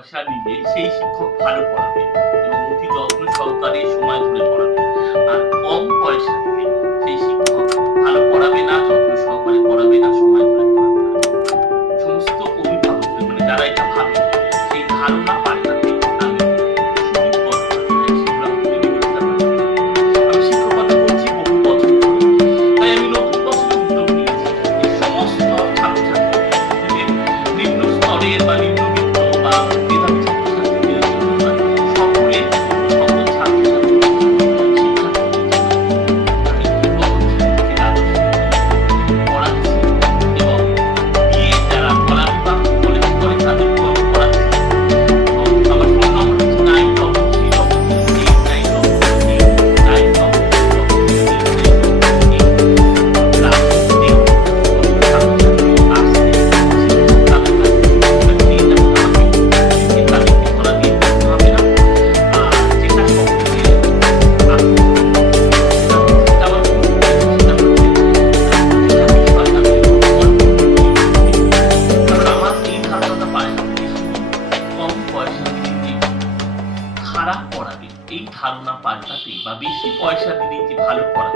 পয়সা নিবে সেই শিক্ষক ভালো পড়াবে এবং অতি যত্ন সহকারে সময় ধরে পড়াবে। আর কম পয়সা দিয়ে সেই শিক্ষক ভালো পড়াবে না, যত্ন সহকারে পড়াবে না, সময় ধরে পড়াবে না। সমস্ত অভিভাবকদের যারা এটা ভাবে সেই ধারণা পাল্টাতে আমি সুবিধ সেগুলো তৈরি করতে পারি। আমি শিক্ষকতা করছি বহু বছর ধরে। তাই আমি নতুন বছরে উদ্যোগ নিয়েছি যে সমস্ত ছাত্রছাত্রীদের নিম্ন স্তরের বা নিম্নবিত্ত বা মেধাবী ছাত্রছাত্রীদের জন্য নয়, সকলের সকল ছাত্রছাত্রী শিক্ষার্থীদের জন্য আমি প্রথম শ্রেণী থেকে দ্বাদশ শ্রেণী পড়াচ্ছি এবং বিএ যারা কলা বিভাগ কলেজ করে তাদেরকেও আমি পড়াচ্ছি। এবং আমার ফোন নম্বর হচ্ছে 99 খারাপ পড়াবে এই ধারণা পাল্টাতে বা বেশি পয়সা দিলেই যে ভালো পড়াবে